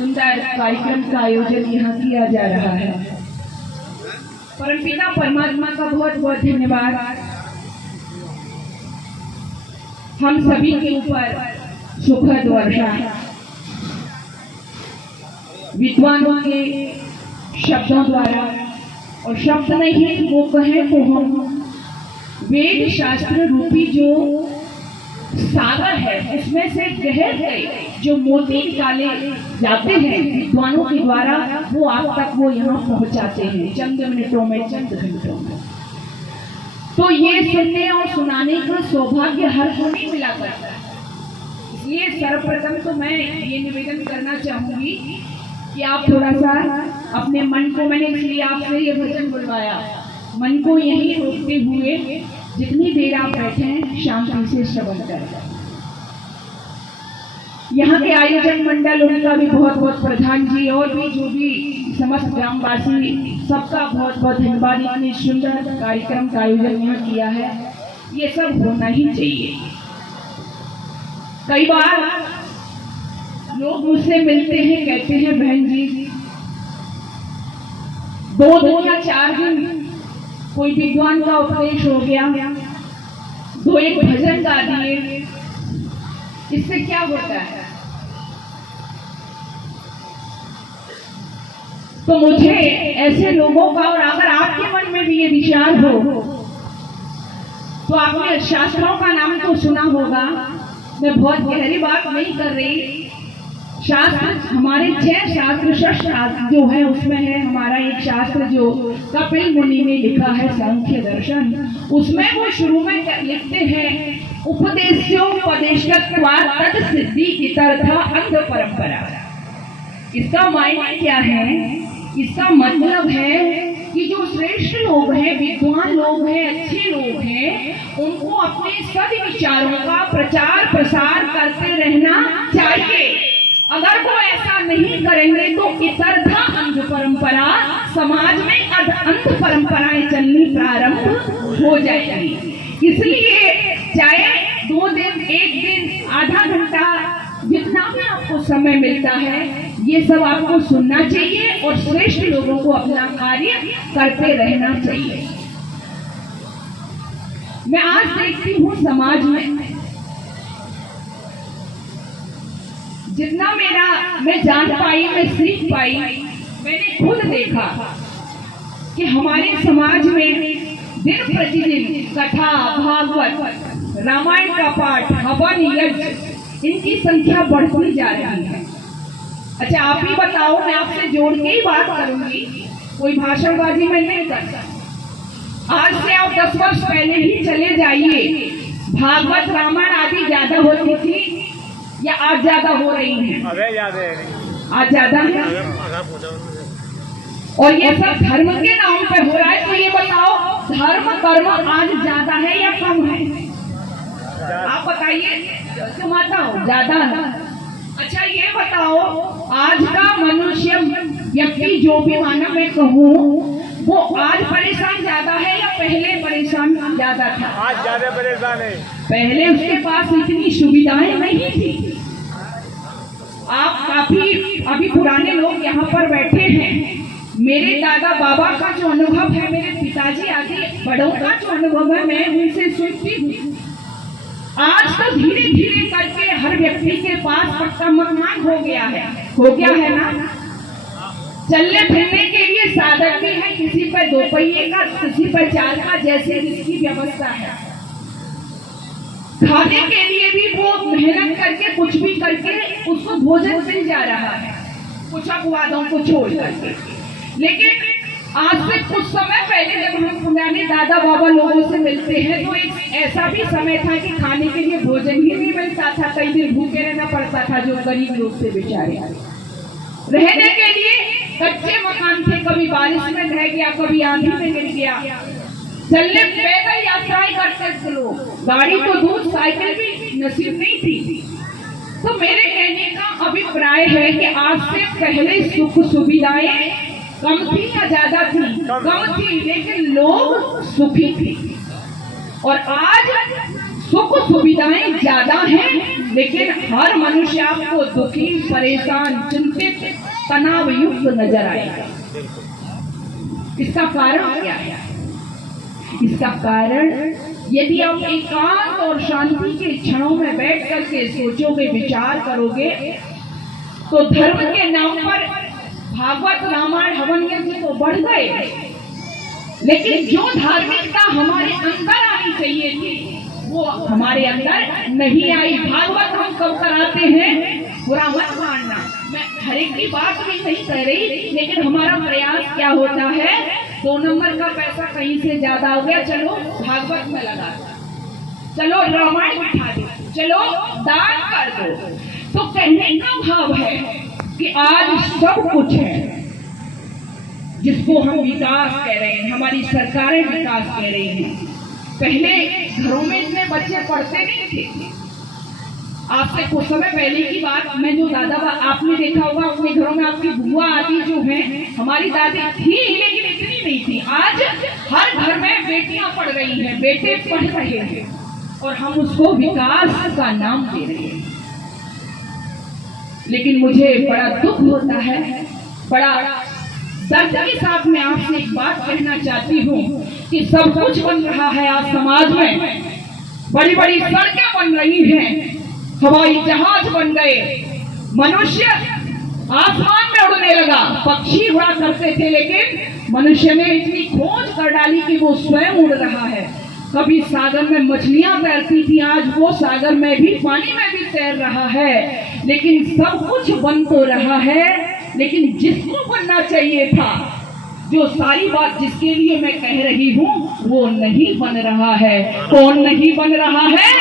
सुंदर कार्यक्रम का आयोजन यहाँ किया जा रहा है। परमपिता परमात्मा का बहुत बहुत धन्यवाद हम सभी के ऊपर सुखद वर्षा विद्वानों के शब्दों द्वारा, और शब्द नहीं वो कहें तो हम वेद शास्त्र रूपी जो सागर है उसमें से गहर गए जो मोती निकाले जाते हैं विद्वानों के द्वारा, वो आप तक वो यहाँ पहुँचाते हैं चंद मिनटों में, चंद घंटों में। तो ये सुनने और सुनाने का सौभाग्य हर को नहीं मिला करता है। इसलिए सर्वप्रथम तो मैं ये निवेदन करना चाहूंगी कि आप थोड़ा सा अपने मन को, मैंने इसलिए आपसे ये भजन बुलवाया, मन को यही रोकते हुए जितनी देर आप बैठे हैं शांति से श्रवण करें। यहाँ के आयोजन मंडल उनका भी बहुत बहुत प्रधान जी और भी जो भी समस्त ग्रामवासी सबका बहुत बहुत धन्यवाद। इतनी सुंदर कार्यक्रम का आयोजन यहाँ किया है, ये सब होना ही चाहिए। कई बार लोग मुझसे मिलते हैं, कहते हैं बहन जी 2 दिन या 4 दिन कोई विद्वान का उपदेश हो गया, 2-1 भजन गा दिए, इससे क्या होता है? तो मुझे ऐसे लोगों का, और अगर आपके मन में भी ये विचार हो तो आपने शास्त्रों का नाम तो सुना होगा, मैं बहुत गहरी बात नहीं कर रही। शास्त्र हमारे 6 शास्त्र, शास्त्र जो है उसमें है हमारा एक शास्त्र जो कपिल मुनि ने लिखा है सांख्य दर्शन, उसमें वो शुरू में लिखते हैं उपदेशोपदेशत्वात् तत् सिद्धि इतर्था अंध परंपरा। इसका मायने क्या है? इसका मतलब है कि जो श्रेष्ठ लोग हैं, विद्वान लोग हैं, अच्छे लोग हैं, उनको अपने सद्विचारों का प्रचार प्रसार करते रहना चाहिए। अगर वो ऐसा नहीं करेंगे तो इतर्था अंध परंपरा, समाज में अंध परंपराएं चलनी प्रारंभ हो जाएगी। इसलिए चाहे 2 दिन, 1 दिन, आधा घंटा, जितना भी आपको समय मिलता है, ये सब आपको सुनना चाहिए और श्रेष्ठ लोगों को अपना कार्य करते रहना चाहिए। मैं आज देखती हूँ समाज में जितना मैं जान पाई, मैं सीख पाई, मैंने खुद देखा कि हमारे समाज में दिन प्रतिदिन कथा, भागवत, रामायण का पाठ, हवन, यज्ञ, इनकी संख्या बढ़ती जा रही है। अच्छा आप ही बताओ, मैं आपसे जोड़ के ही बात करूंगी, कोई भाषणबाजी में नहीं करता। आज से आप 10 वर्ष पहले ही चले जाइए, भागवत, रामायण आदि ज्यादा होती थी या आज ज्यादा हो रही हैं? आज ज्यादा है। और ये सब धर्म के नाम पे हो रहा है, तो ये बताओ धर्म कर्म आज ज्यादा है या कम है? आप बताइए, तुम आता हो ज्यादा है। अच्छा ये बताओ, आज का मनुष्य व्यक्ति जो भी मानव मैं कहूँ, वो आज परेशान ज्यादा है या पहले परेशान ज्यादा था? आज ज्यादा परेशान है। पहले उसके पास इतनी सुविधाएं नहीं थी। आप काफी अभी पुराने लोग यहाँ पर बैठे हैं, मेरे दादा बाबा का जो अनुभव है, मेरे पिताजी आदि बड़ों का जो अनुभव है, मैं उनसे सुनती हूँ। आज तो धीरे धीरे करके हर व्यक्ति के पास पक्का मकान हो गया है ना। चलने फिरने के लिए साधन भी है, किसी पर 2 पहिए का, किसी पर 4 का, जैसे जिसकी व्यवस्था है। खाने के लिए भी वो मेहनत करके कुछ भी करके उसको भोजन मिल जा रहा है, कुछ अपवादों को छोड़ करके। लेकिन आज से कुछ समय पहले जब हम पुराने दादा बाबा लोगों से मिलते हैं, तो एक ऐसा भी समय था कि खाने के लिए भोजन ही नहीं मिलता था, कई दिन भूखे रहना पड़ता था। जो गरीब लोग थे बेचारे, रहने के लिए कच्चे मकान थे, कभी बारिश में रह गया, कभी आंधी में गिर गया। चलने पैदल यात्राएं करते थे लोग, गाड़ी तो दूर, साइकिल भी नसीब नहीं थी। तो मेरे कहने का अभिप्राय है कि आज से पहले सुख सुविधाएं कम थी या ज्यादा थी? कम थी, लेकिन लोग सुखी थे। और आज सुख सुविधाएं ज्यादा हैं लेकिन हर मनुष्य आपको दुखी, परेशान, चिंतित, तनाव युक्त नजर आएगा। इसका कारण क्या है? इसका कारण यदि आप एकांत और शांति के क्षणों में बैठ करके सोचोगे, विचार करोगे, तो धर्म के नाम पर भागवत, रामायण, हवन यज्ञ तो बढ़ गए, लेकिन जो धार्मिकता हमारे अंदर आनी चाहिए थी वो हमारे अंदर नहीं आई। भागवत हम कब कराते हैं, बुरा मत मानना, मैं हर एक की बात भी नहीं कर रही, लेकिन हमारा प्रयास क्या होता है, 2 नंबर का पैसा कहीं से ज्यादा हो गया, चलो भागवत में लगा दो, चलो रामायण बिठा दो, चलो दान कर दो। तो कहने का भाव है कि आज सब कुछ है जिसको हम विकास कह रहे हैं, हमारी सरकारें विकास कह रही हैं। पहले घरों में इतने बच्चे पढ़ते नहीं थे। आपसे कुछ समय पहले की बात, मैं जो दादा, आपने देखा होगा अपने घरों में आपकी बुआ आदि जो हैं, हमारी दादी थी लेकिन इतनी नहीं थी। आज हर घर में बेटियां पढ़ रही हैं, बेटे पढ़ रहे हैं, और हम उसको विकास का नाम दे रहे हैं। लेकिन मुझे बड़ा दुख होता है, बड़ा दर्द के साथ मैं आपसे एक बात कहना चाहती हूँ कि सब कुछ बन रहा है आज समाज में, बड़ी बड़ी सड़कें बन रही हैं, हवाई जहाज बन गए, मनुष्य आसमान में उड़ने लगा, पक्षी उड़ा करते थे, लेकिन मनुष्य ने इतनी खोज कर डाली कि वो स्वयं उड़ रहा है। कभी सागर में मछलियां तैरती थी, आज वो सागर में भी, पानी में भी तैर रहा है। लेकिन सब कुछ बन तो रहा है, लेकिन जिसको बनना चाहिए था, जो सारी बात जिसके लिए मैं कह रही हूँ, वो नहीं बन रहा है। कौन नहीं बन रहा है?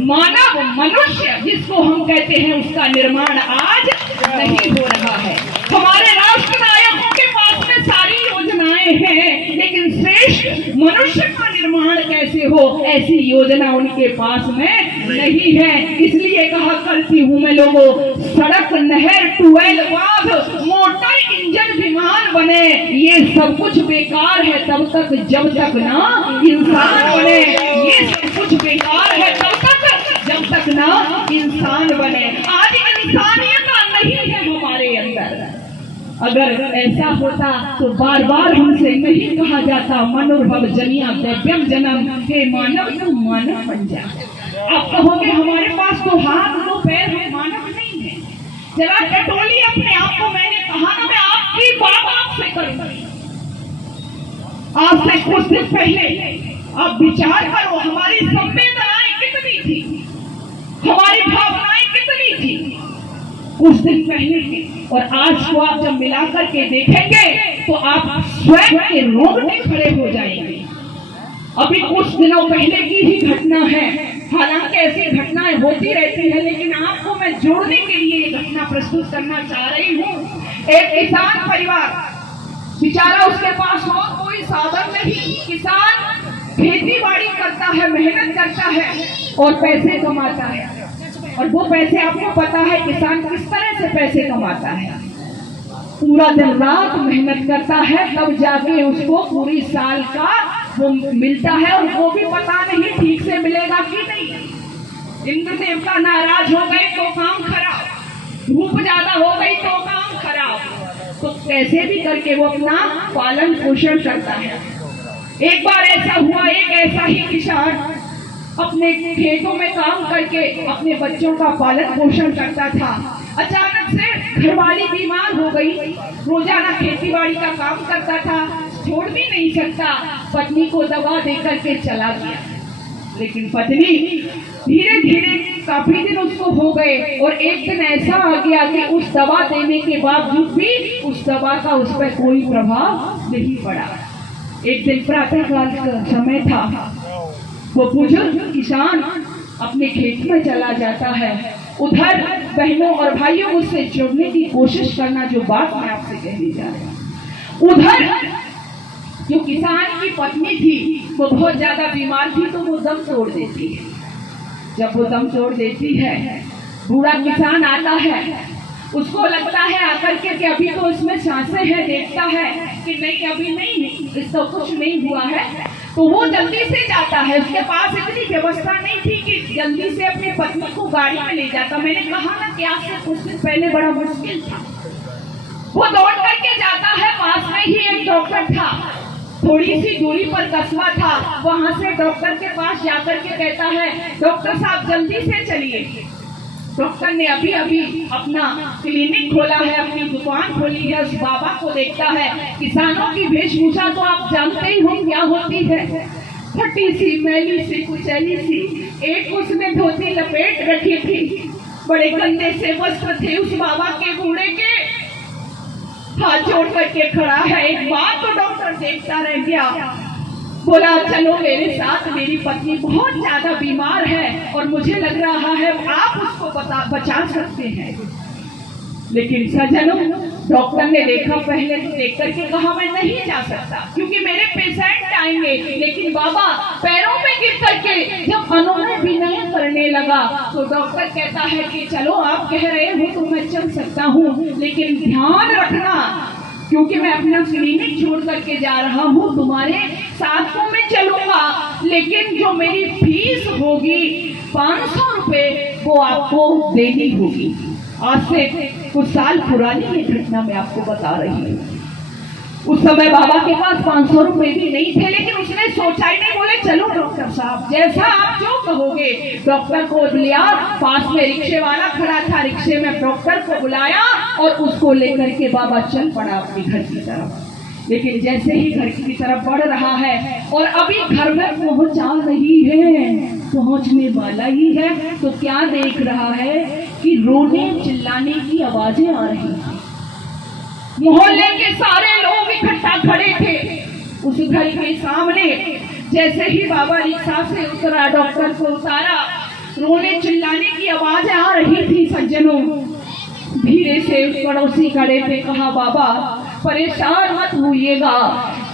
मानव, मनुष्य जिसको हम कहते हैं, उसका निर्माण आज नहीं हो रहा है। हमारे राष्ट्र नायकों के पास में सारी योजनाएं हैं, लेकिन श्रेष्ठ मनुष्य का निर्माण कैसे हो, ऐसी योजना उनके पास में नहीं है। इसलिए कहा करती हूँ मैं लोगों, सड़क, नहर, ट्यूबवेल, बांध, मोटर, इंजन, विमान बने, ये सब कुछ बेकार है तब तक जब तक ना इंसान बने। ये सब कुछ बेकार है तब तक जब तक ना इंसान बने। आज इंसानियत नहीं है हमारे अंदर। अगर ऐसा होता तो बार बार हमसे नहीं कहा जाता, मनोर्भव जनिया दैव्यम जन्म, हे मानव तू मानव बन जा। आप कहोगे हमारे पास तो हाथ, दो पैर, हम मानव नहीं है। जरा टटोली अपने आप को। मैंने कहा ना, मैं आपकी बात आपसे करूंगी। आपसे कुछ दिन पहले आप विचार करो, हमारी संवेदनाएं कितनी थी, हमारी भावनाएं कितनी थी कुछ दिन पहले की, और आज को आप जब मिला करके देखेंगे तो आप स्वयं के रोंगटे खड़े हो जाएंगे। अभी कुछ दिनों पहले की ही घटना है, हालांकि ऐसी घटनाएं होती रहती है, लेकिन आपको मैं जोड़ने के लिए ये घटना प्रस्तुत करना चाह रही हूँ। एक किसान परिवार, बेचारा, उसके पास और कोई साधन नहीं, किसान खेती बाड़ी करता है, मेहनत करता है और पैसे कमाता है। और वो पैसे, आपको पता है किसान किस तरह से पैसे कमाता है, पूरा दिन रात मेहनत करता है, तब जाके उसको पूरी साल का वो मिलता है, और वो भी पता नहीं ठीक से मिलेगा कि नहीं। इंद्र देवता नाराज हो गए तो काम खराब, धूप ज्यादा हो गई तो काम खराब, तो कैसे भी करके वो अपना पालन पोषण करता है। एक बार ऐसा हुआ, एक ऐसा ही किसान अपने खेतों में काम करके अपने बच्चों का पालन पोषण करता था। अचानक से घरवाली बीमार हो गई, रोजाना खेतीबाड़ी का काम करता था, छोड़ भी नहीं सकता, पत्नी को दवा दे करके चला गया। लेकिन पत्नी धीरे धीरे काफी दिन उसको हो गए, और एक दिन ऐसा आ गया कि उस दवा देने के बावजूद भी उस दवा का उस पर कोई प्रभाव नहीं पड़ा। एक दिन प्रातः काल का समय था, वो बुजुर्ग किसान अपने खेत में चला जाता है। उधर बहनों और भाइयों, उससे जुड़ने की कोशिश करना, जो बात मैं आपसे कहने जा रही हूँ। उधर जो किसान की पत्नी थी, वो बहुत ज्यादा बीमार थी, तो वो दम तोड़ देती है। जब वो दम तोड़ देती है, बूढ़ा किसान आता है, उसको लगता है आकर के कि अभी तो इसमें सांसें हैं, देखता है कि नहीं अभी नहीं, इसको कुछ नहीं हुआ है, तो वो जल्दी से जाता है। उसके पास इतनी व्यवस्था नहीं थी कि जल्दी से अपनी पत्नी को गाड़ी में ले जाता। मैंने कहा ना कि आज से कुछ दिन पहले बड़ा मुश्किल था। वो दौड़ करके जाता है, पास में ही एक डॉक्टर था, थोड़ी सी दूरी पर कस्बा था, वहां से डॉक्टर के पास जाकर के कहता है, डॉक्टर साहब जल्दी से चलिए। डॉक्टर ने अभी अभी अपना क्लिनिक खोला है, अपनी दुकान खोली है। उस बाबा को देखता है, किसानों की वेशभूषा तो आप जानते ही हो क्या होती है, फटी सी, मैली सी, कुचैली सी, एक उसमें धोती लपेट रखी थी, बड़े गंदे से वस्त्र थे उस बाबा के बूढ़े के, हाथ जोड़ करके खड़ा है। एक बार तो डॉक्टर देखता रह गया, बोला चलो मेरे साथ, मेरी पत्नी बहुत ज्यादा बीमार है और मुझे लग रहा है आप उसको बचा सकते हैं। लेकिन सज्जनों, डॉक्टर ने देखा, पहले तो देख करके कहा मैं नहीं जा सकता क्योंकि मेरे पेशेंट आएंगे। लेकिन बाबा पैरों में गिर करके जब अनुनय विनय करने लगा तो डॉक्टर कहता है कि चलो आप कह रहे हो तो मैं चल सकता हूँ, लेकिन ध्यान रखना क्योंकि मैं अपना क्लिनिक छोड़ करके जा रहा हूँ, तुम्हारे साथ तो मैं चलूंगा, लेकिन जो मेरी फीस होगी 500 रुपए वो आपको देनी होगी। आज से कुछ साल पुरानी ये घटना मैं आपको बता रही हूँ। उस समय बाबा के पास 500 रुपए भी नहीं थे, लेकिन उसने सोचा ही नहीं, बोले चलो डॉक्टर साहब जैसा आप जो कहोगे। डॉक्टर को लिया, पास में रिक्शे वाला खड़ा था, रिक्शे में डॉक्टर को बुलाया और उसको लेकर के बाबा चल पड़ा अपने घर की तरफ। लेकिन जैसे ही घर की तरफ बढ़ रहा है और अभी घर में पहुंचा रही है, पहुंचने वाला ही है, तो क्या देख रहा है कि रोने चिल्लाने की आवाजें आ रही हैं। मोहल्ले के सारे लोग इकट्ठा खड़े थे उस घर के सामने। जैसे ही बाबा रिक्शा से उतरा, डॉक्टर को उतारा, रोने चिल्लाने की आवाजें आ रही थी। सज्जनों, धीरे से पड़ोसी खड़े थे, कहा बाबा परेशान मत होइएगा,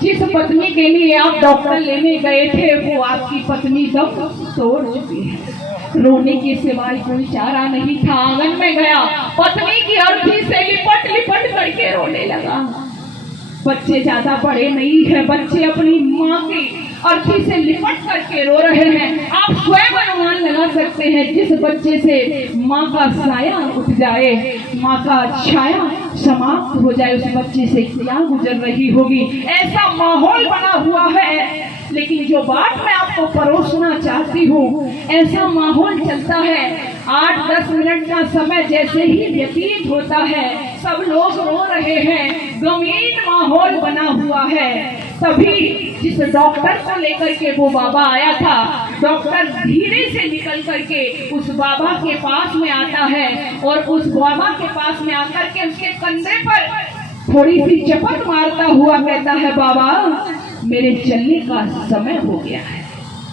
जिस पत्नी के लिए आप डॉक्टर लेने गए थे वो आपकी पत्नी दम तोड़ चुकी है। रोने के सिवाय कोई चारा नहीं था। आंगन में गया, पत्नी की अर्थी से लिपट लिपट करके रोने लगा। बच्चे ज्यादा बड़े नहीं है, बच्चे अपनी माँ की अर्थी से लिपट करके रो रहे हैं। आप स्वयं अनुमान लगा सकते हैं, जिस बच्चे से माँ का साया उठ जाए, माँ का छाया समाप्त हो जाए, उस बच्चे से क्या गुजर रही होगी। ऐसा माहौल बना हुआ है। लेकिन जो बात मैं आपको परोसना चाहती हूँ, ऐसा माहौल चलता है। 8-10 मिनट का समय जैसे ही व्यतीत होता है, सब लोग रो रहे हैं, गमीन माहौल बना हुआ है। तभी जिस डॉक्टर को लेकर के वो बाबा आया था, डॉक्टर धीरे से निकल करके उस बाबा के पास में आता है और उस बाबा के पास में आकर के उसके कंधे पर थोड़ी सी चपत मारता हुआ कहता है, बाबा मेरे चलने का समय हो गया है।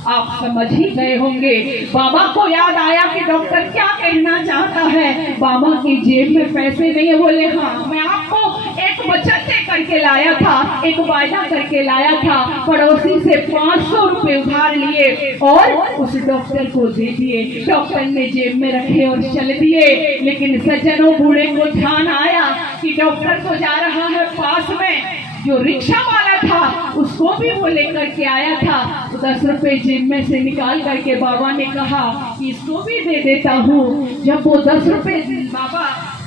आप समझ ही गए होंगे। बाबा को याद आया कि डॉक्टर क्या कहना चाहता है। बाबा की जेब में पैसे नहीं है। बोले हाँ, मैं आपको एक वचन दे करके लाया था, एक वायदा करके लाया था। पड़ोसी से 500 रुपए उधार लिए और उस डॉक्टर को दे दिए। डॉक्टर ने जेब में रखे और चल दिए। लेकिन सज्जनों, बूढ़े को ध्यान आया कि डॉक्टर तो जा रहा है, पास में जो रिक्शा वाला था उसको भी वो लेकर के आया था। तो 10 रुपए जेब में से निकाल करके बाबा ने कहा कि इसको भी दे देता हूँ। जब वो 10 रुपए बाबा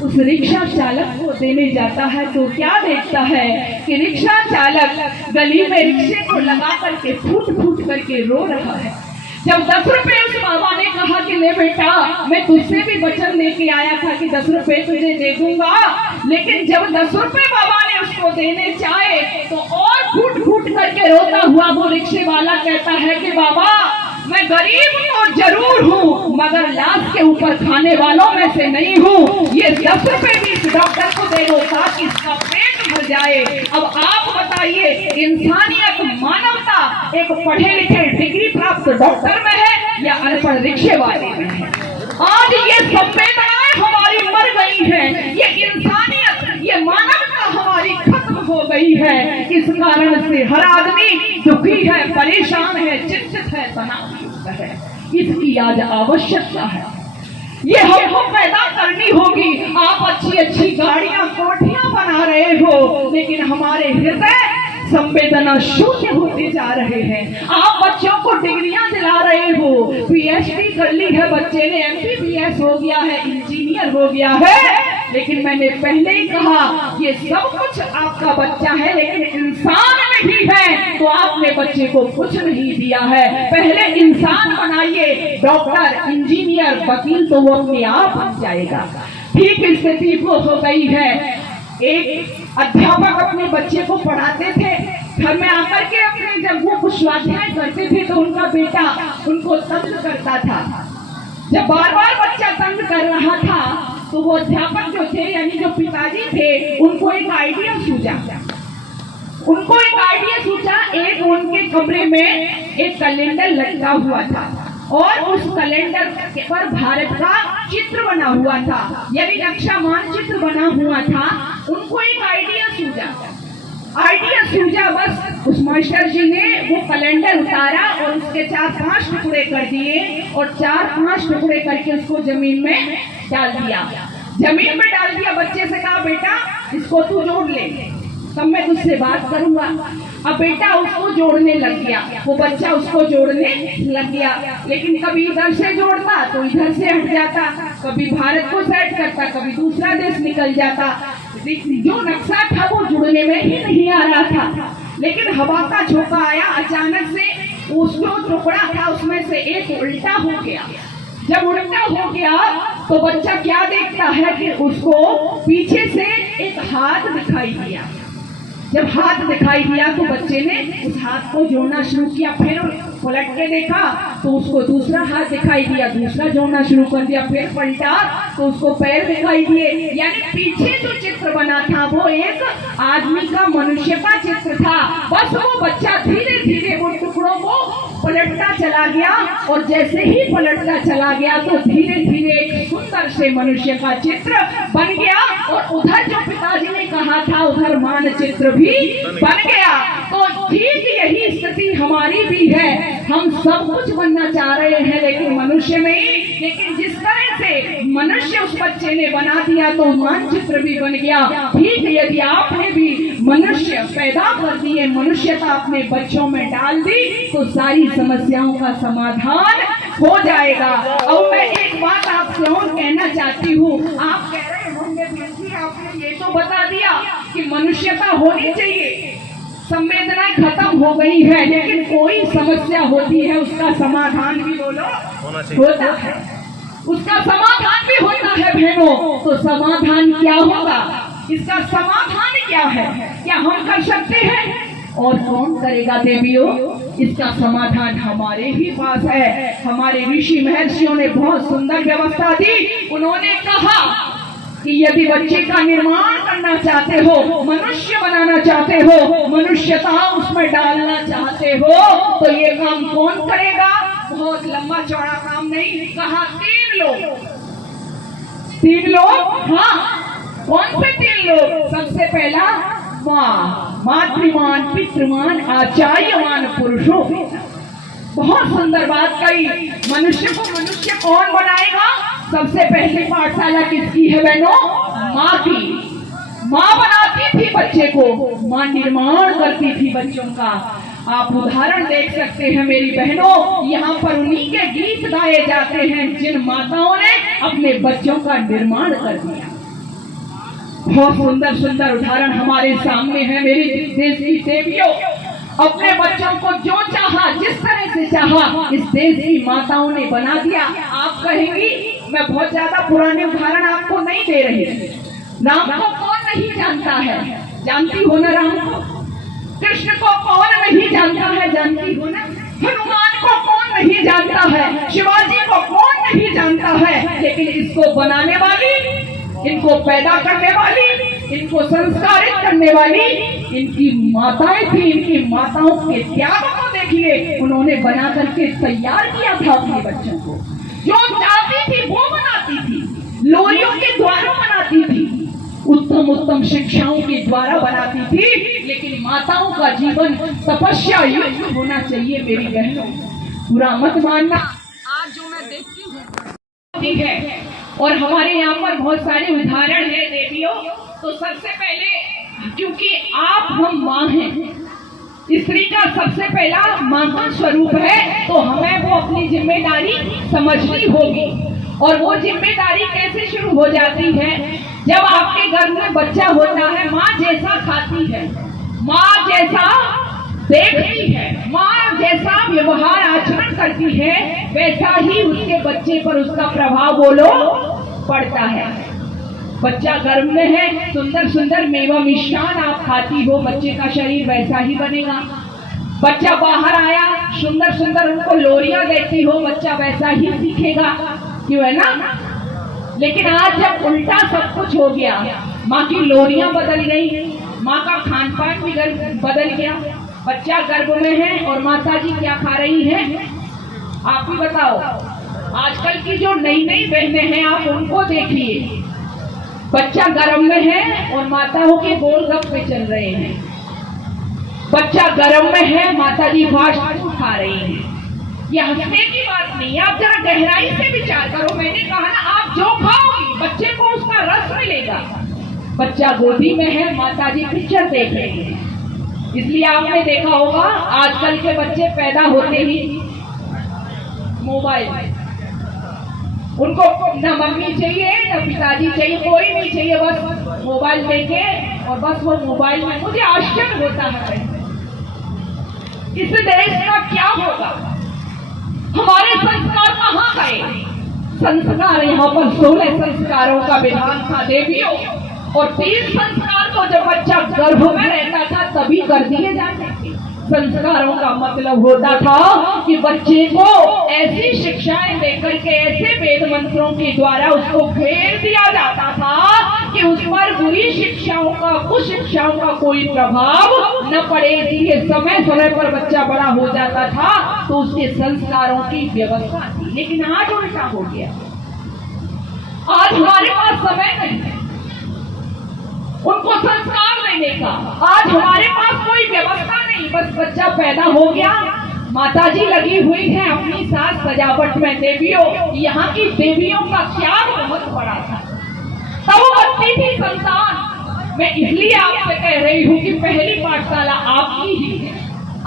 उस रिक्शा चालक को देने जाता है तो क्या देखता है कि रिक्शा चालक गली में रिक्शे को लगा करके फूट फूट करके रो रहा है। जब 10 रुपए उस बाबा ने कहा कि ले बेटा, मैं तुझसे भी वचन लेके आया था कि 10 रुपए तुझे दे दूंगा, लेकिन जब 10 रुपए बाबा ने उसको देने चाहे तो और फूट फूट करके रोता हुआ वो रिक्शे वाला कहता है कि बाबा मैं गरीब तो जरूर हूँ, मगर लाश के ऊपर खाने वालों में से नहीं हूँ। ये 10 रुपए भी इस डॉक्टर को दे दो ताकि इसका पेट भर जाए। अब आप बताइए, इंसानियत, मानवता एक पढ़े लिखे डिग्री प्राप्त डॉक्टर में है या अनपढ़ रिक्शे वाले में है? आज ये संवेदनाएं हमारी मर गई हैं, ये इंसानियत, ये मानवता हमारी खत्म हो गई है। इस कारण से हर आदमी दुखी है, परेशान है, चिंतित है, तनावयुक्त है। इसकी आज आवश्यकता है। ये हमको पैदा करनी होगी। आप अच्छी अच्छी गाड़ियां कोठियां बना रहे हो, लेकिन हमारे हृदय संवेदना शून्य होते जा रहे हैं। आप बच्चों को डिग्रियां दिला रहे हो, पीएचडी कर ली है बच्चे ने, एमबीबीएस हो गया है, इंजीनियर हो गया है, लेकिन मैंने पहले ही कहा ये सब कुछ आपका बच्चा है, लेकिन इंसान नहीं है तो आपने बच्चे को कुछ नहीं दिया है। पहले इंसान बनाइए, डॉक्टर, इंजीनियर, वकील तो वो अपने आप बन जाएगा। ठीक स्थिति वो हो गई है। एक अध्यापक अपने बच्चे को पढ़ाते थे, घर में आकर के अपने जब वो कुछ स्वाध्याय करते थे तो उनका बेटा उनको तंग करता था। जब बार बार बच्चा तंग कर रहा था तो वो अध्यापक जो थे, यानी जो पिताजी थे, उनको एक आइडिया सूझा। एक उनके कमरे में एक कैलेंडर लटका हुआ था और उस कैलेंडर पर भारत का चित्र बना हुआ था, यानी नक्शा मानचित्र बना हुआ था। उनको एक आइडिया सूझा। बस उस मास्टर जी ने वो कैलेंडर उतारा और उसके 4-5 टुकड़े कर दिए और 4-5 टुकड़े करके उसको जमीन में डाल दिया। बच्चे से कहा, बेटा इसको तू जोड़ ले, तब मैं तुझसे बात करूंगा। अब बेटा उसको जोड़ने लग गया, वो बच्चा उसको जोड़ने लग गया, लेकिन कभी इधर से जोड़ता तो इधर से हट जाता, कभी भारत को सेट करता, कभी दूसरा देश निकल जाता। जो नक्शा था वो जुड़ने में ही नहीं आ रहा था। लेकिन हवा का झोंका आया, अचानक से उसको टुकड़ा था उसमें से एक उल्टा हो गया। जब उल्टा हो गया तो बच्चा क्या देखता है कि उसको पीछे से एक हाथ दिखाई दिया। जब हाथ दिखाई दिया तो बच्चे ने उस हाथ को जोड़ना शुरू किया। फिर पलट के देखा तो उसको दूसरा हाथ दिखाई दिया, दूसरा जोड़ना शुरू कर दिया। फिर पलटा तो उसको पैर दिखाई दिए। यानी पीछे जो चित्र बना था वो एक आदमी का, मनुष्य का चित्र था। बस वो बच्चा धीरे धीरे वो टुकड़ों को पलटता चला गया और जैसे ही पलटता चला गया तो धीरे धीरे एक सुंदर से मनुष्य का चित्र बन गया और उधर जो पिताजी ने कहा था उधर मानचित्र भी बन गया। तो ठीक यही स्थिति हमारी भी है। हम सब कुछ बनना चाह रहे हैं लेकिन मनुष्य में ही, लेकिन जिस तरह से मनुष्य उस बच्चे ने बना दिया तो मानचित्र भी बन गया। ठीक यदि आपने भी मनुष्य पैदा कर दिए, मनुष्यता अपने बच्चों में डाल दी तो सारी समस्याओं का समाधान हो जाएगा। और मैं एक बात आपसे और कहना चाहती हूँ। आप कह रहे होंगे आपने ये तो बता दिया कि मनुष्यता होनी चाहिए, संवेदनाएं खत्म हो गई है, लेकिन कोई समस्या होती है उसका समाधान भी होता है, उसका समाधान भी होता है बहनों। तो समाधान क्या होगा, इसका समाधान क्या है, क्या हम कर सकते हैं और कौन करेगा देवियों? इसका समाधान हमारे ही पास है। हमारे ऋषि महर्षियों ने बहुत सुंदर व्यवस्था दी। उन्होंने कहा कि यदि बच्चे का निर्माण करना चाहते हो, मनुष्य बनाना चाहते हो, मनुष्यता उसमें डालना चाहते हो, तो ये काम कौन करेगा? बहुत लंबा चौड़ा काम नहीं, कहा 3 लोग। हाँ, कौन से 3 लोग? सबसे पहला माँ, मातृमान, पितृमान, आचार्यमान पुरुषों। बहुत सुंदर बात कही। मनुष्य को मनुष्य कौन बनाएगा? सबसे पहली पाठशाला किसकी है बहनों? माँ की। माँ बनाती थी बच्चे को, माँ निर्माण करती थी बच्चों का। आप उदाहरण देख सकते हैं मेरी बहनों, यहाँ पर उन्हीं के गीत गाए जाते हैं जिन माताओं ने अपने बच्चों का निर्माण कर दिया। बहुत सुंदर सुंदर उदाहरण हमारे सामने है मेरी देश की देवियों। अपने बच्चों को जो चाहा, जिस तरह से चाहा, इस देश की माताओं ने बना दिया। आप कहेंगी मैं बहुत ज्यादा पुराने उदाहरण आपको नहीं दे रही। राम को कौन नहीं जानता है? जानती हो ना राम को? कृष्ण को कौन नहीं जानता है? जानती हो ना? हनुमान को कौन नहीं जानता है? शिवाजी को कौन नहीं जानता है? लेकिन इसको बनाने वाली, इनको पैदा करने वाली, इनको संस्कारित करने वाली इनकी माताएं थी। इनकी माताओं के त्याग को देखिए, उन्होंने बना करके तैयार किया था अपने बच्चों को। जो चाहती थी वो बनाती थी, लोरियों के द्वारा बनाती थी, उत्तम उत्तम शिक्षाओं के द्वारा बनाती थी। लेकिन माताओं का जीवन तपस्या युक्त होना चाहिए मेरी बहनों, बुरा मत मानना। आज जो मैं देखती हूँ है और हमारे यहाँ पर बहुत सारे उदाहरण है देवियों। तो सबसे पहले, क्योंकि आप हम माँ हैं, स्त्री का सबसे पहला माँ का स्वरूप है, तो हमें वो अपनी जिम्मेदारी समझनी होगी। और वो जिम्मेदारी कैसे शुरू हो जाती है? जब आपके घर में बच्चा होता है, माँ जैसा खाती है, माँ जैसा देखती है, माँ जैसा व्यवहार आचरण करती है, वैसा ही उसके बच्चे पर उसका प्रभाव बोलो पड़ता है। बच्चा गर्भ में है, सुंदर सुंदर मेवा मिष्ठान आप खाती हो, बच्चे का शरीर वैसा ही बनेगा। बच्चा बाहर आया, सुंदर सुंदर उनको लोरियां देती हो, बच्चा वैसा ही सीखेगा, क्यों है ना? लेकिन आज जब उल्टा सब कुछ हो गया, माँ की लोरियां बदल गई, माँ का खान पान भी बदल गया, बच्चा गर्भ में है और माता जी क्या खा रही है? आप ही बताओ। आजकल की जो नई नई बहनें हैं, आप उनको देखिए, बच्चा गर्भ में है और माताओं के गोलगप्पे चल रहे हैं। बच्चा गर्भ में है, माता जी फास्ट फूड खा रही हैं। ये हंसने की बात नहीं, आप जरा गहराई से विचार करो। मैंने कहा ना, आप जो खाओगी बच्चे को उसका रस मिलेगा। बच्चा गोदी में है, माता जी पिक्चर देख रही है। इसलिए आपने देखा होगा, आजकल के बच्चे पैदा होते ही मोबाइल, उनको न मम्मी चाहिए न पिताजी चाहिए, कोई नहीं चाहिए, बस मोबाइल देखे और बस वो मोबाइल में। मुझे आश्चर्य होता है, इस देश का क्या होगा? हमारे संस्कार कहाँ गए? संस्कार यहाँ पर 16 संस्कारों का विधान था देवियों, और 3 संस्कार तो जब बच्चा गर्भ में रहता था तभी कर दिए जाते थे। संस्कारों का मतलब होता था कि बच्चे को ऐसी शिक्षाएं देकर के, ऐसे वेद मंत्रों के द्वारा उसको घेर दिया जाता था कि उस पर बुरी शिक्षाओं का, कुशिक्षाओं का कोई प्रभाव न पड़े। इसलिए समय समय पर बच्चा बड़ा हो जाता था तो उसके संस्कारों की व्यवस्था थी। लेकिन आज उल्टा हो गया, आज हमारे पास समय नहीं है उनको संस्कार लेने का, आज हमारे पास कोई व्यवस्था नहीं। बस बच्चा पैदा हो गया, माताजी लगी हुई है अपनी साज सजावट में। देवियों, यहाँ की देवियों का त्याग बहुत बड़ा था, तब वो बच्ची थी संतान। मैं इसलिए आपसे कह रही हूँ कि पहली पाठशाला आपकी ही है।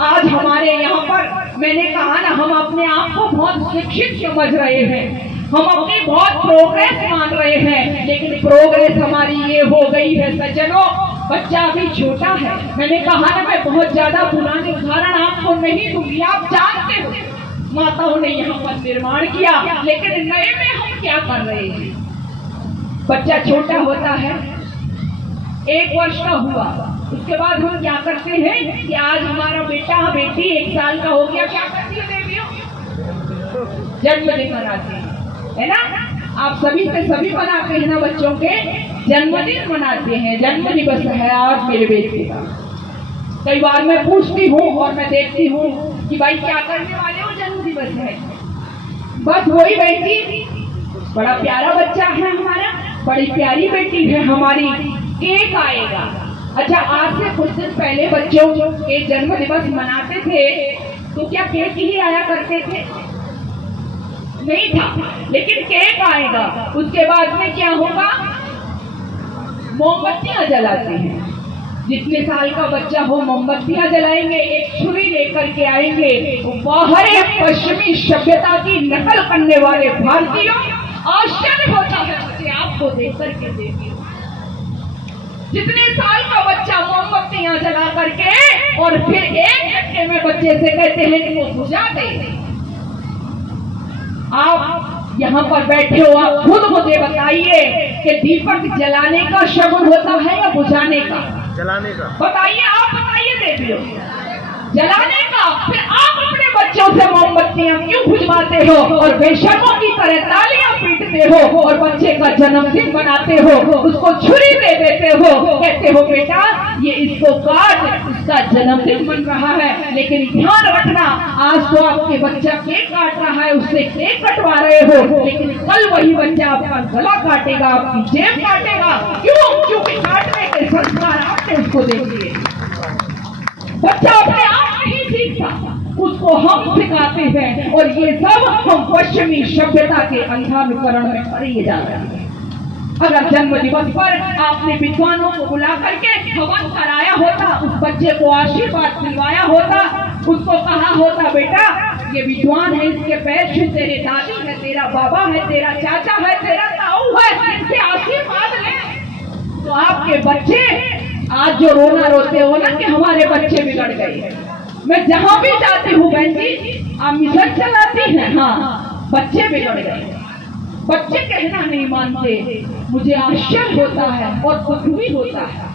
आज हमारे यहाँ पर, मैंने कहा ना, हम अपने आप को बहुत शिक्षित समझ रहे हैं, हम अपनी बहुत प्रोग्रेस मान रहे हैं, लेकिन प्रोग्रेस हमारी ये हो गई है सज्जनों, बच्चा अभी छोटा है। मैंने कहा ना, मैं बहुत ज्यादा पुराने उदाहरण आपको नहीं दूंगी, आप जानते हो माताओं ने यहाँ पर निर्माण किया, लेकिन नए में हम क्या कर रहे हैं? बच्चा छोटा होता है, 1 वर्ष का हुआ, उसके बाद हम क्या करते हैं कि आज हमारा बेटा बेटी 1 साल का हो गया, क्या करती है देवियों? जन्मदिन मनाते हैं, है ना? आप सभी से सभी मनाते हैं ना, बच्चों के जन्मदिन मनाते हैं, जन्म दिवस है आज मेरे बेटे का। कई बार मैं पूछती हूँ और मैं देखती हूँ कि भाई क्या करने वाले हो, जन्म दिवस है। बस वही बेटी, बड़ा प्यारा बच्चा है हमारा, बड़ी प्यारी बेटी है हमारी, केक आएगा। अच्छा, आज से कुछ दिन पहले बच्चों के जन्म दिवस मनाते थे तो क्या केक ही आया करते थे? नहीं था, लेकिन केक आएगा। उसके बाद में क्या होगा? मोमबत्तियां जलाते हैं। जितने साल का बच्चा हो मोमबत्तियां जलाएंगे, एक छुरी लेकर के आएंगे। बाहर पश्चिमी सभ्यता की नकल करने वाले भारतीयों, आश्चर्य होता है मुझे आपको देख करके। देखिए, जितने साल का बच्चा मोमबत्तियां जला करके और फिर 1 घंटे में बच्चे से कहते हैं कि वो बुझा दे। आप यहाँ पर बैठे हो, आप खुद मुझे बताइए कि दीपक जलाने का शगुन होता है या बुझाने का? जलाने का। बताइए, आप बताइए देवियों, जलाने का। फिर आप अपने बच्चों से मोमबत्तियां क्यों बुझवाते हो और बेशर्मों की तरह तालियां पीटते हो और बच्चे का जन्मदिन मनाते हो, उसको छुरी दे देते हो, कहते हो बेटा ये इसको काट, इसका जन्मदिन बन रहा है। लेकिन ध्यान रखना, आज तो आपके बच्चा केक काट रहा है, उससे केक कटवा रहे हो, लेकिन कल वही बच्चा आपका गला काटेगा, आपकी जेब काटेगा। क्यों? क्योंकि काटने के संस्कार आपने उसको दे दिए। बच्चा अपने आप नहीं सीखता, उसको हम सिखाते हैं, और ये सब हम पश्चिमी सभ्यता के अंधानुकरण में पड़े जा रहे हैं। अगर जन्म दिवस पर आपने विद्वानों को बुला करके हवन कराया होता, उस बच्चे को आशीर्वाद दिलवाया होता, उसको कहा होता बेटा ये विद्वान है, इसके पैर छू, तेरे दादी है, तेरा बाबा है, तेरा चाचा है, तेरा ताऊ है, इससे आशीर्वाद ले, तो आपके बच्चे आज जो रोना रोते हो ना कि हमारे बच्चे बिगड़ गए। मैं जहां भी जाती हूँ बहन जी, आप मिशन चलाती हैं, हाँ बच्चे बिगड़ गए, बच्चे कहना नहीं मानते। मुझे आश्चर्य होता है और दुख भी होता है।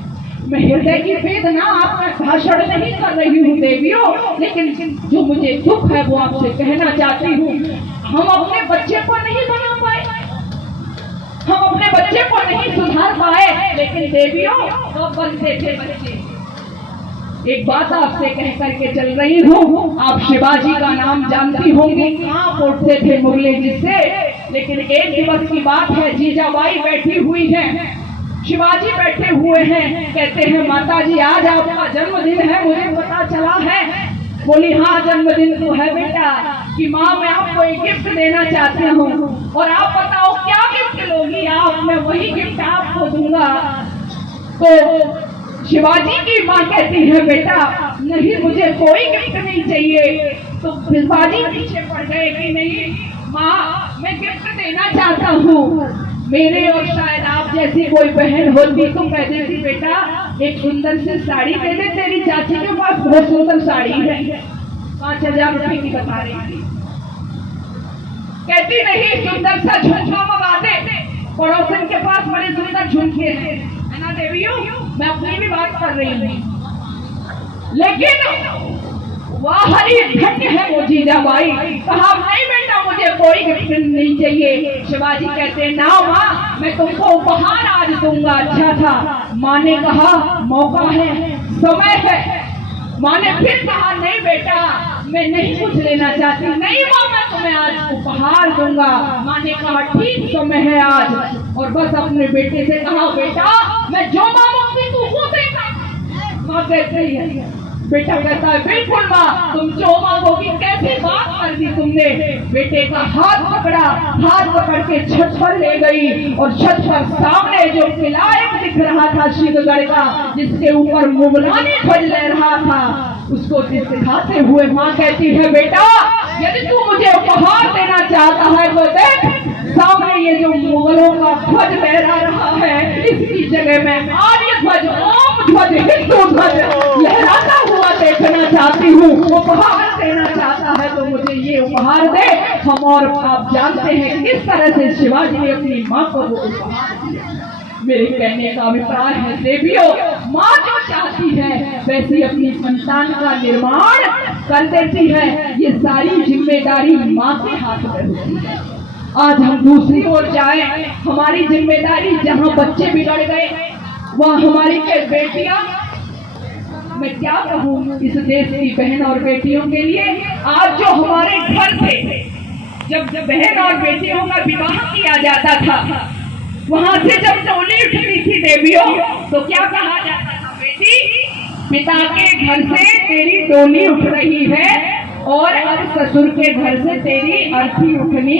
मैं हृदय की वेदना आपका भाषण नहीं कर रही हूँ देवियों, लेकिन जो मुझे दुख है वो आपसे कहना चाहती हूँ। हम अपने बच्चे को नहीं बना पाए, हम अपने बच्चे को नहीं सुधार पाए, लेकिन देवियों वो बनते थे बच्चे। एक बात आपसे कह करके चल रही हूँ, आप शिवाजी का नाम जानती होंगी, कहाँ उठते थे मुरली जिससे, लेकिन एक दिवस की बात है, जीजाबाई बैठी हुई है, शिवाजी बैठे हुए हैं, कहते हैं माताजी आज आपका जन्मदिन है, मुझे पता चला है। बोली हाँ जन्मदिन तो है बेटा, कि माँ मैं आपको एक गिफ्ट देना चाहती हूँ, और आप बताओ क्या गिफ्ट लोगी आप, मैं वही गिफ्ट आपको दूंगा। तो शिवाजी की माँ कहती है बेटा नहीं मुझे कोई गिफ्ट नहीं चाहिए। तो शिवाजी पीछे पड़ गए कि नहीं माँ मैं गिफ्ट देना चाहता हूँ। मेरे और शायद आप जैसी कोई बहन होती तो कह देती बेटा एक सुंदर सी साड़ी दे दे, तेरी चाची के पास बहुत सुंदर साड़ी है, 5,000 रुपए की बता रही थी। कहती नहीं सुंदर सा झुमका मंगा दे, पड़ोसन के पास बड़े सुंदर झुमके हैं, है ना देवियों, मैं अपनी भी बात कर रही हूँ। लेकिन वाह हरी धन्य है वो जीजाबाई, कहा नहीं बेटा मुझे कोई गिफ्ट नहीं चाहिए। शिवाजी कहते ना माँ मैं तुमको उपहार आज दूंगा। अच्छा था, माँ ने कहा मौका है, समय है। माँ ने फिर कहा नहीं बेटा मैं नहीं कुछ लेना चाहती। नहीं माँ मैं तुम्हें आज उपहार दूंगा। माँ ने कहा ठीक समय है आज, और बस अपने बेटे से कहा बेटा मैं जो मांगूंगी तू वो देगा। माँ कहती है, बेटा कहता है बिल्कुल माँ तुम जो मांगोगी। कैसी बात कर दी तुमने। बेटे का हाथ पकड़ा, हाथ पकड़ के छत पर ले गई, और छत पर सामने जो किला एक दिख रहा था शिवगढ़ का, जिसके ऊपर मुगलानी ध्वज लह रहा था, उसको दिखाते हुए माँ कहती है बेटा यदि तू मुझे उपहार देना चाहता है तो देख सामने ये जो मुगलों का ध्वज लहरा रहा है, इसकी जगह में आर्य ध्वज, ओम ध्वज, हिंदू ध्वज लहराता हुआ देखना चाहती हूँ। उपहार देना चाहता है तो मुझे ये उपहार दे। हम और आप जानते हैं किस तरह से शिवाजी ने अपनी माँ को वो उपहार दिया। मेरे कहने का अभिप्राय है देवियों, माँ जो चाहती है वैसी अपनी संतान का निर्माण कर देती है। ये सारी जिम्मेदारी माँ के हाथ में होती है। आज हम दूसरी ओर जाएं, हमारी जिम्मेदारी जहाँ बच्चे बिगड़ गए वहाँ हमारी बेटियां, मैं क्या कहूँ इस देश की बहन और बेटियों के लिए। आज जो हमारे घर थे, जब बहन और बेटियों का विवाह किया जाता था, वहाँ से जब डोली उठती थी देवियों, तो क्या कहा जाता था, बेटी पिता के घर से तेरी डोली उठ रही है और अब ससुर के घर से तेरी अर्थी उठनी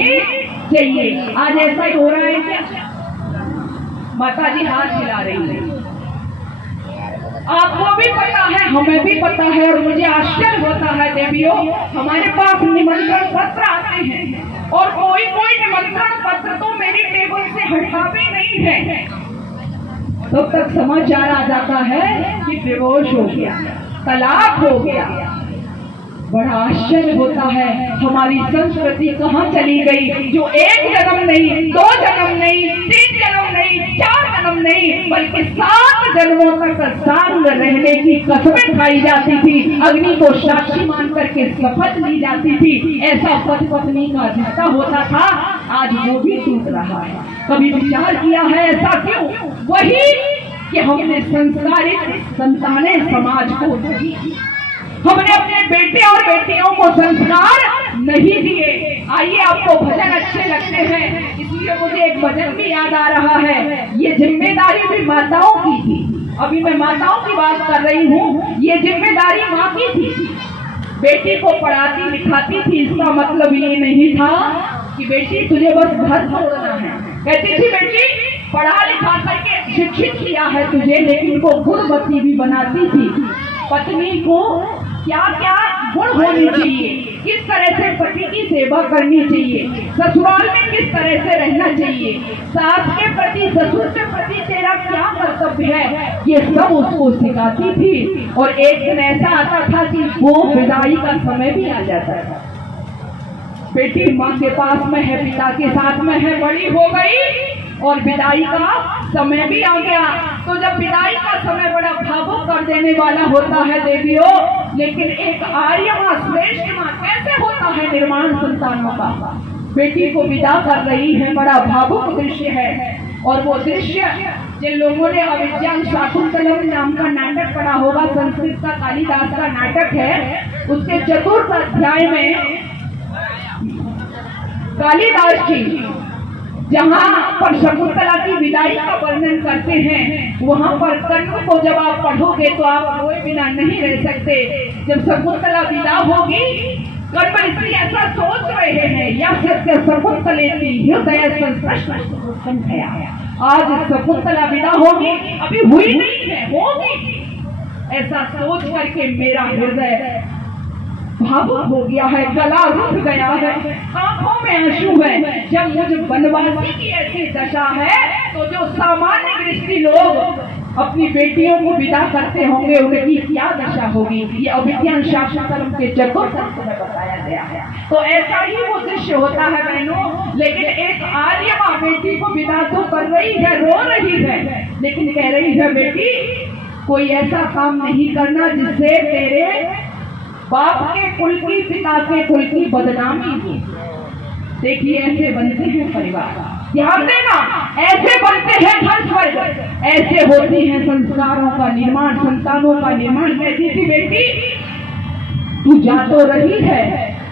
चाहिए। आज ऐसा ही हो रहा है क्या? माता जी हाथ हिला रही है। आपको भी पता है, हमें भी पता है, और मुझे आश्चर्य होता है देवियों, हमारे पास निमंत्रण पत्र आते हैं और कोई निमंत्रण पत्र तो मेरी टेबल से हटावे नहीं है, तब तक समाचार आ जाता है कि डिवोर्स हो गया, तलाक हो गया। बड़ा आश्चर्य होता है हमारी संस्कृति कहाँ चली गई, जो एक जन्म नहीं, 2 जन्म नहीं, 3 जन्म नहीं, 4 जन्म नहीं, बल्कि 7 जन्मों तक संग रहने की कसमें खाई जाती थी, अग्नि को साक्षी मान करके शपथ ली जाती थी। ऐसा पति पत्नी का रिश्ता होता था, आज वो भी टूट रहा है। कभी विचार किया है ऐसा क्यों? वही कि हमने संस्कारित संतानें समाज को नहीं, हमने अपने बेटे और बेटियों को संस्कार नहीं दिए। आइए आपको भजन अच्छे लगते हैं, इसलिए मुझे एक भजन भी याद आ रहा है। ये जिम्मेदारी भी माताओं की थी, अभी मैं माताओं की बात कर रही हूँ, ये जिम्मेदारी माँ की थी। बेटी को पढ़ाती लिखाती थी, इसका मतलब ये नहीं था कि बेटी तुझे बस घर छोड़ना है। कहती थी बेटी पढ़ा लिखा करके शिक्षित किया है तुझे, लेकिन वो गुणवती भी बनाती थी। पत्नी को क्या क्या गुण होनी चाहिए, किस तरह से पति की सेवा करनी चाहिए, ससुराल में किस तरह से रहना चाहिए, सास के प्रति ससुर के प्रति तेरा क्या कर्तव्य है, ये सब उसको सिखाती थी। और एक दिन ऐसा आता था कि वो विदाई का समय भी आ जाता था। बेटी माँ के पास में है, पिता के साथ में है, बड़ी हो गई और विदाई का समय भी आ गया। तो जब विदाई का समय बड़ा भावुक कर देने वाला होता है देवियों, लेकिन एक आर्य माँ, श्रेष्ठ माँ कैसे होता है निर्माण संतानों का। बेटी को विदा कर रही है, बड़ा भावुक दृश्य है। और वो दृश्य जिन लोगों ने अविद्या शाकुंतलम नाम का नाटक पढ़ा होगा, संस्कृत का कालिदास का नाटक है, उसके चतुर्थ अध्याय में कालिदास जी जहाँ पर शकुंतला की विदाई का वर्णन करते हैं, वहाँ पर कर्ण को जब आप पढ़ोगे तो आप रोए बिना नहीं रह सकते। जब शकुंतला विदा होगी, कर्ण स्त्री ऐसा सोच रहे हैं, या सत्य शकुंतलेति हृदय संस्पृष्टया, आज शकुंतला विदा होगी, अभी हुई नहीं है, होगी, ऐसा सोच करके मेरा हृदय भावुक हो गया है, गला रुक गया है, आंखों में आंसू है। जब मुझे वनवासी की ऐसी दशा है, तो जो सामान्य दृष्टि लोग अपनी बेटियों को विदा करते होंगे, उनकी क्या दशा होगी। ये अभिज्ञान शाकुंतलम के चतुर्थ में बताया गया है। तो ऐसा ही वो दृश्य होता है बहनों। लेकिन एक आर्य माँ बेटी को विदा तो कर रही है, रो रही है, लेकिन कह रही है बेटी कोई ऐसा काम नहीं करना जिससे तेरे बाप के कुल की, पिता के कुल की बदनामी हो। देखिए ऐसे बनते हैं परिवार, ध्यान देना, ऐसे बनते हैं घर स्वर्ग, ऐसे होती है संस्कारों का निर्माण, संतानों का निर्माण। कहती थी बेटी तू जा तो रही है,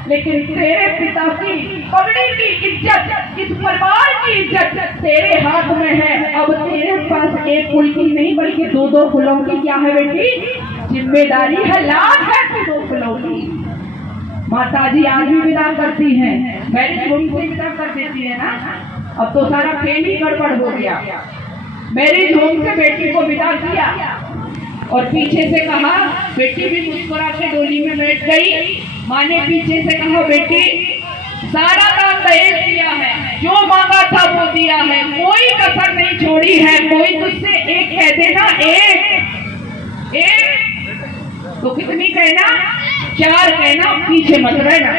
लेकिन तेरे पिता की पगड़ी की इज्जत, इस परिवार की इज्जत तेरे हाथ में है। अब तेरे पास एक कुल की नहीं बल्कि दो दो कुलों की क्या है बेटी, जिम्मेदारी है, लाभ है कि दो कुलों की। माता जी आज भी विदा करती हैं, मैरिज होम से विदा कर देती है ना। अब तो सारा खेल ही गड़बड़ हो गया। मैरिज होम से बेटी को विदा किया और पीछे से कहा, बेटी भी मुस्कुरा के डोली में बैठ गई। माँ ने पीछे से कहा बेटी सारा दान दहेज दिया है, जो मांगा था वो दिया है, कोई कसर नहीं छोड़ी है। कोई तुझसे एक कह देना, एक तो कितनी कहना, चार कहना, पीछे मत रहना,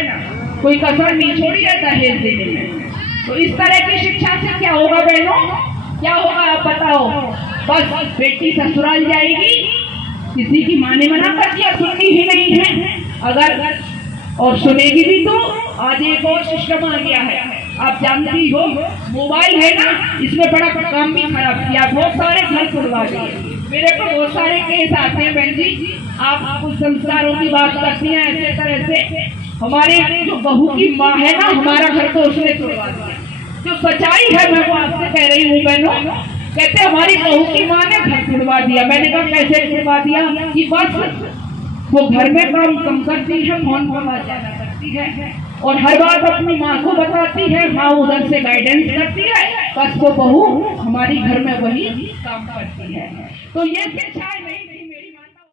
कोई कसर नहीं छोड़ी है दहेज देने में। तो इस तरह की शिक्षा से क्या होगा बहनों, क्या होगा आप बताओ। बस बेटी ससुराल जाएगी, किसी की माँ ने मना कर दिया, सुननी ही नहीं है, अगर और सुनेगी भी तो आज एक और सिस्टम आ गया है, आप जानती हो मोबाइल है ना, इसमें बड़ा काम भी खराब किया, बहुत सारे घर छुड़वा दिए। मेरे को बहुत सारे केस आते हैं बहन जी, आप कुछ संस्कारों की बात करती हैं ऐसे तरह से। हमारे जो बहू की माँ है ना, हमारा घर तो उसने छुड़वा दिया। जो सच्चाई है मैं वो आपसे कह रही हूँ बहनों। कहते हमारी बहू की माँ ने घर छुड़वा दिया। मैंने कहा कैसे छुड़वा दिया, कि बस वो घर में काम कम करती है, फोन पर बात ज्यादा करती है और हर बात अपनी माँ को बताती है, माँ उधर से गाइडेंस करती है, बस वो बहू हमारी घर में वही काम करती है। तो ये शिक्षा